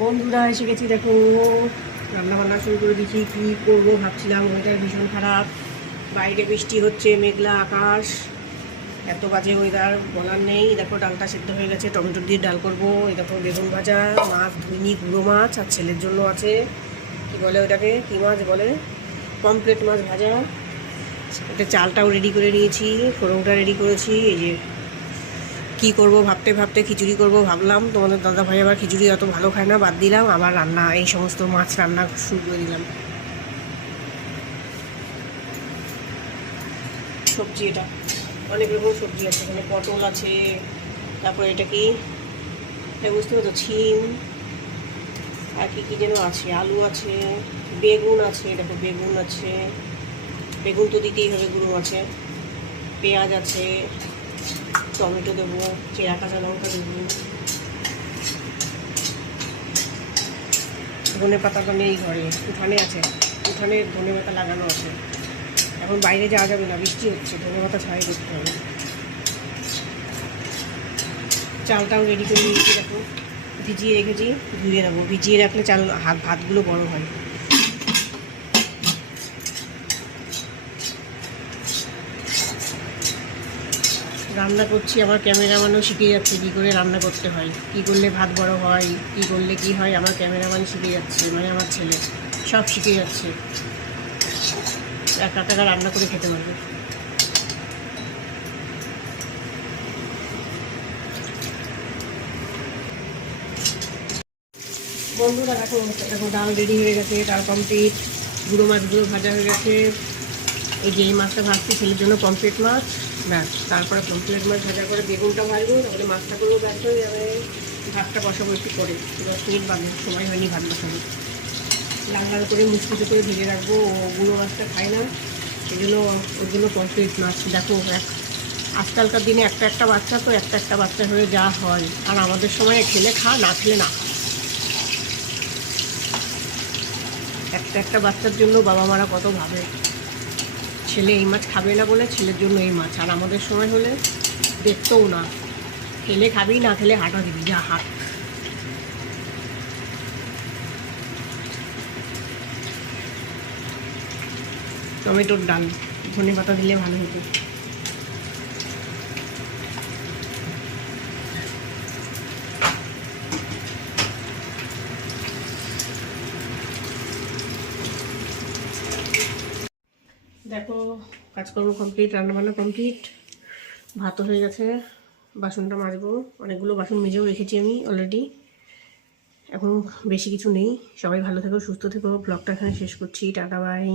বন্ধুরা এসে গেছি, দেখো রান্না বান্না শুরু করে দিচ্ছি। কী করবো ভাবছিলাম, ওয়েদার ভীষণ খারাপ, বাইরে বৃষ্টি হচ্ছে, মেঘলা আকাশ, এত বাজে ওয়েদার বলার নেই। দেখো ডালটা সেদ্ধ হয়ে গেছে, টমেটো দিয়ে ডাল করবো। এই দেখো বেগুন ভাজা, মাছ ধুইনি, গুঁড়ো মাছ, আর ছেলের জন্য আছে কি বলে ওটাকে, কী মাছ বলে, পমফ্রেট মাছ ভাজা। এটা চালটাও রেডি করে নিয়েছি, ফোড়নটা রেডি করেছি। এই যে কী করবো ভাবতে ভাবতে খিচুড়ি করবো ভাবলাম। তোমাদের দাদা ভাই আবার খিচুড়ি অত ভালো খায় না, বাদ দিলাম। আবার রান্না, এই সমস্ত মাছ রান্না শুরু করে দিলাম। সবজি, এটা অনেক রকম সবজি আছে এখানে, পটল আছে, তারপরে এটা কি বুঝতে পারছো, ছিম, আর কি কী যেন আছে, আলু আছে, বেগুন আছে, দেখো বেগুন আছে, বেগুন তো দিতেই হবে, গুঁড়ো আছে, পেঁয়াজ আছে, টমেটো দেবো, চেরা কাঁচা লঙ্কা দেবো, ধনে পাতা তো নেই ঘরে, উঠানে আছে, উঠানে ধনে পাতা লাগানো আছে। এখন বাইরে যাওয়া যাবে না, বৃষ্টি হচ্ছে, ধনে পাতা ছাড়াই করতে হবে। চালটাও রেডি করে নিয়েছি, দেখো ভিজিয়ে রেখেছি, ধুয়ে নেবো। ভিজিয়ে রাখলে চাল ভাতগুলো বড় হয়। রান্না করছি, আমার ক্যামেরাম্যানও শিখে যাচ্ছে কী করে রান্না করতে হয়, কী করলে ভাত বড় হয়, কী করলে কী হয়। আমার ক্যামেরাম্যান শিখে যাচ্ছে, মানে আমার ছেলে সব শিখে যাচ্ছে, একা একা রান্না করে খেতে পারবে। বন্ধুরা দেখো, দেখো ডাল রেডি হয়ে গেছে, ডাল কমপ্লিট, গুঁড়ো মাছগুলো ভাজা হয়ে গেছে। এই যে এই মাছটা ভাজছি ছেলের জন্য, পমফ্রেট মাছ, ব্যাস। তারপরে পমফ্রেট মাছ ভাজা করে বেগুনটা ভাজবো, তারপরে মাছটা করবো, ব্যাস হয়ে যাবে। ভাতটা বসাবো একটু করে, 10 মিনিট বাদে, সময় হয়নি ভাত বসাবো। লাল লাল করে মুচকুচো করে ভেজে রাখবো। ও গুঁড়ো মাছটা খায় না, সেই জন্য ওর জন্য পমফ্রেট মাছ। দেখো আজকালকার দিনে একটা একটা বাচ্চা, তো একটা একটা বাচ্চা হয়ে যা হয়। আর আমাদের সময় খেলে খা, না খেলে না। একটা একটা বাচ্চার জন্য বাবা মারা কত ভাবে, ছেলে এই মাছ খাবে না বলে ছেলের জন্য এই মাছ। আর আমাদের সময় হলে দেখতেও না, খেলে খাবি, না খেলে হাঁটা দিবি, যা হাট। টমেটোর ডাল, ধনে পাতা দিলে ভালো হতো। দেখো কাজকর্ম কমপ্লিট, রান্নাবান্না কমপ্লিট, ভাতও হয়ে গেছে, বাসনটা মাজবো। অনেকগুলো বাসন মেজেও রেখেছি আমি অলরেডি। এখন বেশি কিছু নেই। সবাই ভালো থেকো, সুস্থ থেকো। ব্লগটা এখানে শেষ করছি, টাটা বাই।